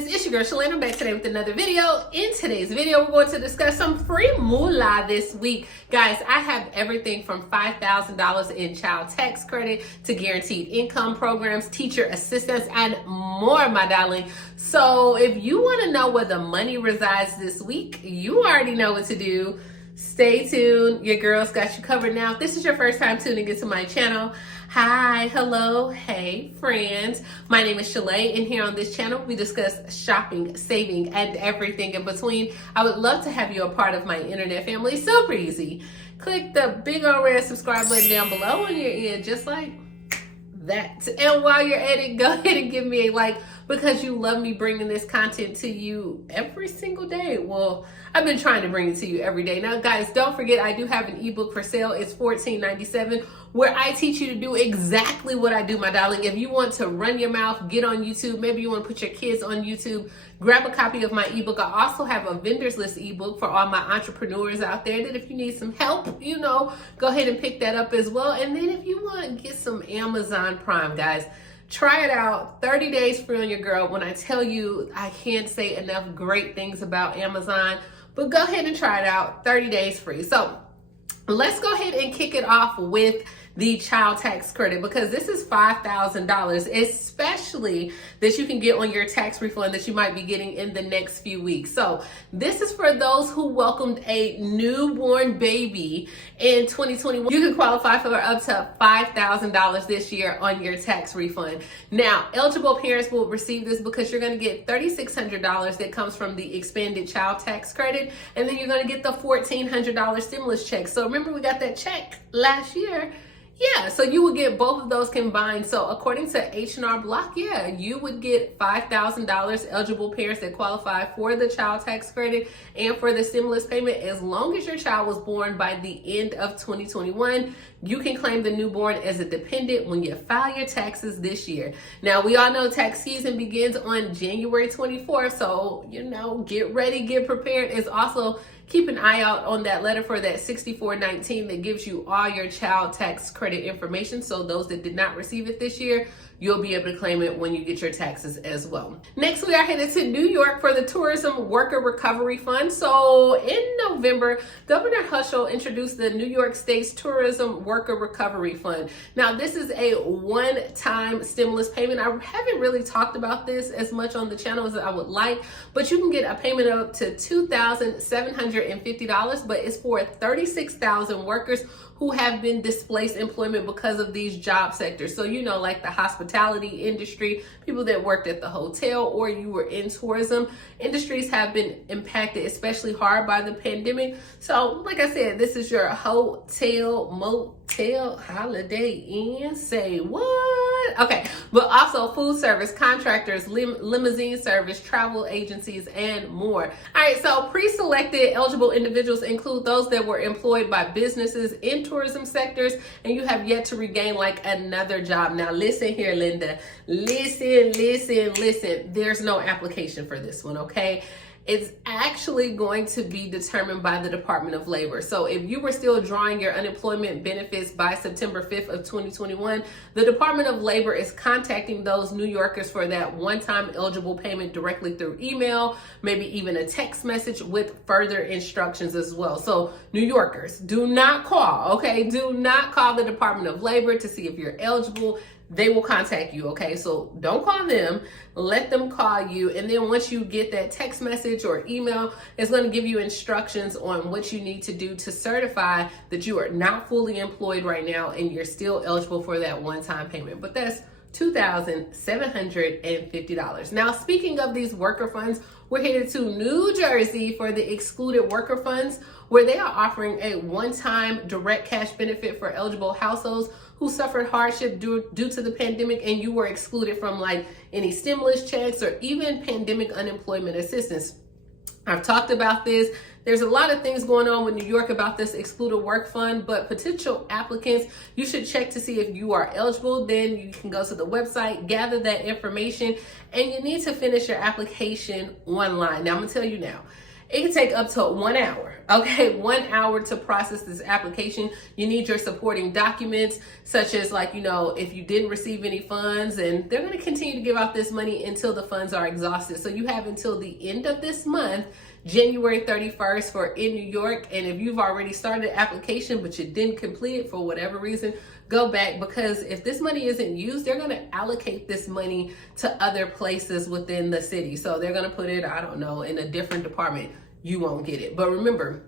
guys, it's your girl Shalae. I'm back today with another video. In today's video, we're going to discuss some free moolah this week. Guys, I have everything from $5,000 in child tax credit to guaranteed income programs, teacher assistance, and more, my darling. So if you want to know where the money resides this week, you already know what to do. Stay tuned. Your girl's got you covered. Now, if this is your first time tuning into my channel, hi, hello, hey, friends. My name is Shalae, and here on this channel, we discuss shopping, saving, and everything in between. I would love to have you a part of my internet family. Super easy. Click the big old red subscribe button down below on your end, just like that. And while you're at it, go ahead and give me a like, because you love me bringing this content to you every single day. Well, I've been trying to bring it to you every day. Now, guys, don't forget, I do have an ebook for sale. It's $14.97, where I teach you to do exactly what I do, my darling. If you want to run your mouth, get on YouTube, maybe you want to put your kids on YouTube, grab a copy of my ebook. I also have a vendors list ebook for all my entrepreneurs out there that if you need some help, you know, go ahead and pick that up as well. And then if you want to get some Amazon Prime, guys, try it out. 30 days free on your girl. When I tell you, I can't say enough great things about Amazon, but go ahead and try it out. 30 days free. So let's go ahead and kick it off with the child tax credit, because this is $5,000, especially that you can get on your tax refund that you might be getting in the next few weeks. So this is for those who welcomed a newborn baby in 2021. You can qualify for up to $5,000 this year on your tax refund. Now, eligible parents will receive this because you're going to get $3,600 that comes from the expanded child tax credit, and then you're going to get the $1,400 stimulus check. So remember, we got that check last year. Yeah, so you would get both of those combined. So according to H&R Block, yeah, you would get $5,000 eligible parents that qualify for the child tax credit and for the stimulus payment as long as your child was born by the end of 2021. You can claim the newborn as a dependent when you file your taxes this year. Now, we all know tax season begins on January 24th, so, you know, get ready, get prepared. It's also keep an eye out on that letter for that 6419 that gives you all your child tax credit information. So those that did not receive it this year, you'll be able to claim it when you get your taxes as well. Next, we are headed to New York for the Tourism Worker Recovery Fund. So in November, Governor Hushel introduced the New York State's Tourism Worker Recovery Fund. Now, this is a one-time stimulus payment. I haven't really talked about this as much on the channel as I would like, but you can get a payment of up to $2,750, but it's for 36,000 workers who have been displaced employment because of these job sectors. So, you know, like the hospitality industry, people that worked at the hotel, or you were in tourism. Industries have been impacted especially hard by the pandemic. So, like I said, this is your hotel, motel, holiday inn, say what? Okay, but also food service, contractors, limousine service, travel agencies, and more. All right, so pre-selected eligible individuals include those that were employed by businesses in tourism sectors and you have yet to regain like another job. Now listen here, Linda, listen. There's no application for this one, okay? It's actually going to be determined by the Department of Labor. So if you were still drawing your unemployment benefits by September 5th of 2021, the Department of Labor is contacting those New Yorkers for that one-time eligible payment directly through email, maybe even a text message with further instructions as well. So New Yorkers, do not call, okay? Do not call the Department of Labor to see if you're eligible. They will contact you, okay? So don't call them, let them call you. And then once you get that text message or email, it's gonna give you instructions on what you need to do to certify that you are not fully employed right now and you're still eligible for that one-time payment. But that's $2,750. Now, speaking of these worker funds, we're headed to New Jersey for the Excluded Worker Funds, where they are offering a one-time direct cash benefit for eligible households who suffered hardship due to the pandemic and you were excluded from like any stimulus checks or even pandemic unemployment assistance. I've talked about this. There's a lot of things going on with New York about this Excluded Work Fund, but potential applicants, you should check to see if you are eligible. Then you can go to the website, gather that information, and you need to finish your application online. Now, I'm gonna tell you now, It can take up to 1 hour. Okay, 1 hour to process this application. You need your supporting documents, such as if you didn't receive any funds, and they're going to continue to give out this money until the funds are exhausted. So you have until the end of this month, January 31st, for in New York. And if you've already started the application, but you didn't complete it for whatever reason, go back, because if this money isn't used, they're going to allocate this money to other places within the city. So they're going to put it, I don't know, in a different department. You won't get it. But remember,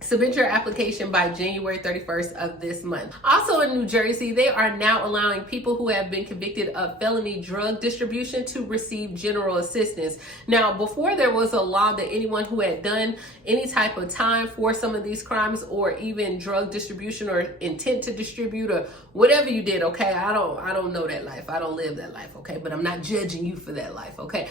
submit your application by January 31st of this month. Also in New Jersey, they are now allowing people who have been convicted of felony drug distribution to receive general assistance. Now, before there was a law that anyone who had done any type of time for some of these crimes, or even drug distribution or intent to distribute or whatever you did, okay? I don't know that life. I don't live that life, okay? But I'm not judging you for that life, okay?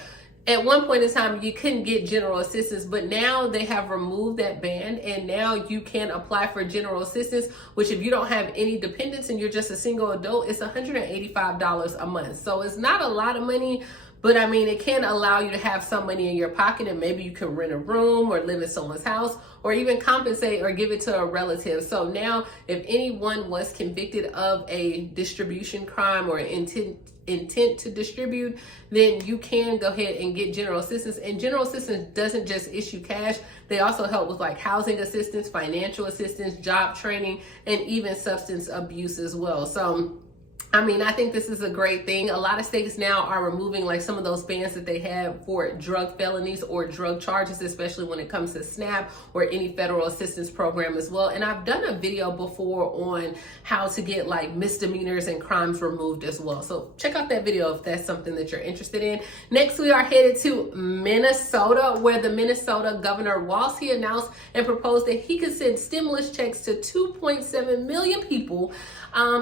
At one point in time, you couldn't get general assistance, but now they have removed that ban, and now you can apply for general assistance, which if you don't have any dependents and you're just a single adult, it's $185 a month. So it's not a lot of money, but I mean, it can allow you to have some money in your pocket, and maybe you can rent a room or live in someone's house, or even compensate or give it to a relative. So now if anyone was convicted of a distribution crime or intent to distribute, then you can go ahead and get general assistance. And general assistance doesn't just issue cash. They also help with housing assistance, financial assistance, job training, and even substance abuse as well. So I mean, I think this is a great thing. A lot of states now are removing some of those bans that they have for drug felonies or drug charges, especially when it comes to SNAP or any federal assistance program as well. And I've done a video before on how to get misdemeanors and crimes removed as well. So check out that video if that's something that you're interested in. Next, we are headed to Minnesota, where the Minnesota Governor Walz, he announced and proposed that he could send stimulus checks to 2.7 million people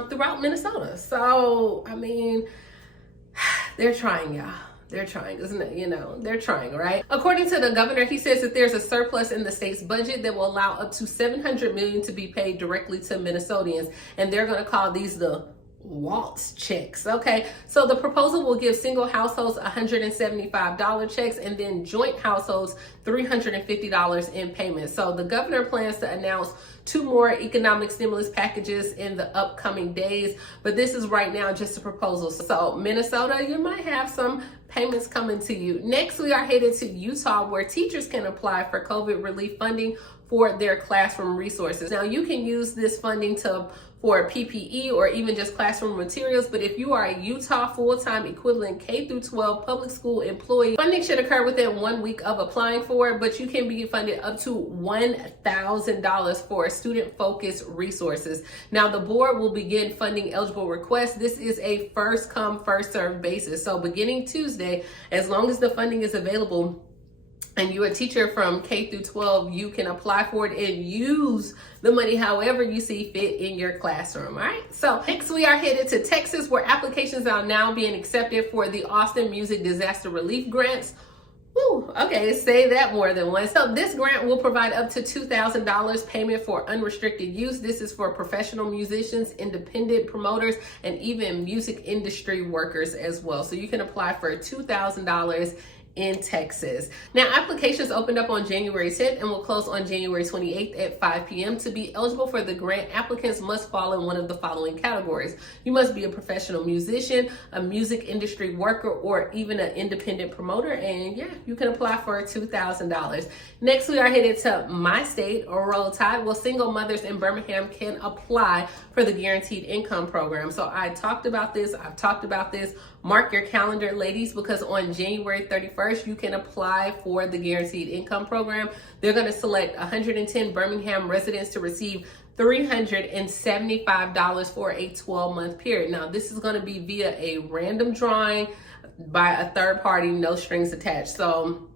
throughout Minnesota. So, I mean, they're trying, y'all. They're trying, isn't it? They're trying, right? According to the governor, he says that there's a surplus in the state's budget that will allow up to $700 million to be paid directly to Minnesotans. And they're going to call these the Walz checks. Okay, so the proposal will give single households $175 checks, and then joint households $350 in payments. So the governor plans to announce 2 more economic stimulus packages in the upcoming days, but this is right now just a proposal. So Minnesota, you might have some payments coming to you. Next, we are headed to Utah, where teachers can apply for COVID relief funding for their classroom resources. Now, you can use this funding for PPE or even just classroom materials, but if you are a Utah full-time equivalent K-12 public school employee, funding should occur within 1 week of applying for it, but you can be funded up to $1,000 for student-focused resources. Now, the board will begin funding eligible requests. This is a first-come, first-served basis. So beginning Tuesday, as long as the funding is available, and you're a teacher from K through 12, you can apply for it and use the money however you see fit in your classroom, all right? So next, we are headed to Texas, where applications are now being accepted for the Austin Music Disaster Relief Grants. Woo, okay, say that more than once. So this grant will provide up to $2,000 payment for unrestricted use. This is for professional musicians, independent promoters, and even music industry workers as well. So you can apply for $2,000 in Texas. Now, applications opened up on January 10th and will close on January 28th at 5 p.m. To be eligible for the grant, applicants must fall in one of the following categories. You must be a professional musician, a music industry worker, or even an independent promoter. And yeah, you can apply for $2,000. Next, we are headed to my state, Roll Tide. Well, single mothers in Birmingham can apply for the Guaranteed Income Program. So I've talked about this. Mark your calendar, ladies, because on January 31st, you can apply for the Guaranteed Income Program. They're going to select 110 Birmingham residents to receive $375 for a 12-month period. Now, this is going to be via a random drawing by a third party, no strings attached. So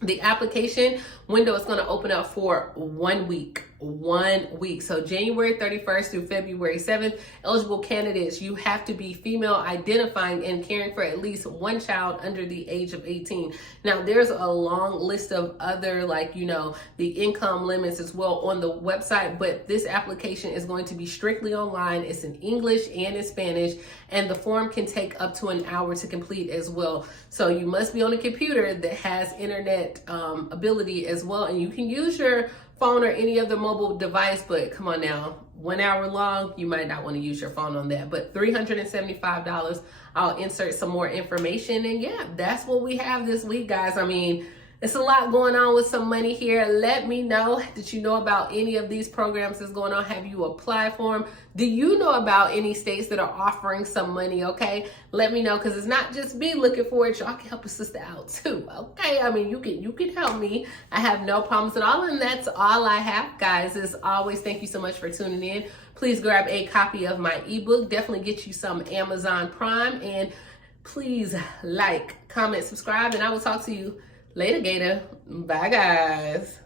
the application window is going to open up for 1 week. 1 week. So January 31st through February 7th, eligible candidates, you have to be female identifying and caring for at least one child under the age of 18. Now there's a long list of other, like, you know, the income limits as well on the website, but this application is going to be strictly online. It's in English and in Spanish, and the form can take up to an hour to complete as well. So you must be on a computer that has internet ability as well, and you can use your phone or any other mobile device, but come on now, 1 hour long, you might not want to use your phone on that. But $375, I'll insert some more information. And yeah, that's what we have this week, guys. I mean, it's a lot going on with some money here. Let me know, did you know about any of these programs that's going on? Have you applied for them? Do you know about any states that are offering some money? Okay, let me know, because it's not just me looking for it. Y'all can help a sister out too. Okay, I mean, you can help me. I have no problems at all, and that's all I have, guys. As always, thank you so much for tuning in. Please grab a copy of my ebook. Definitely get you some Amazon Prime, and please like, comment, subscribe, and I will talk to you later, Gator. Bye, guys.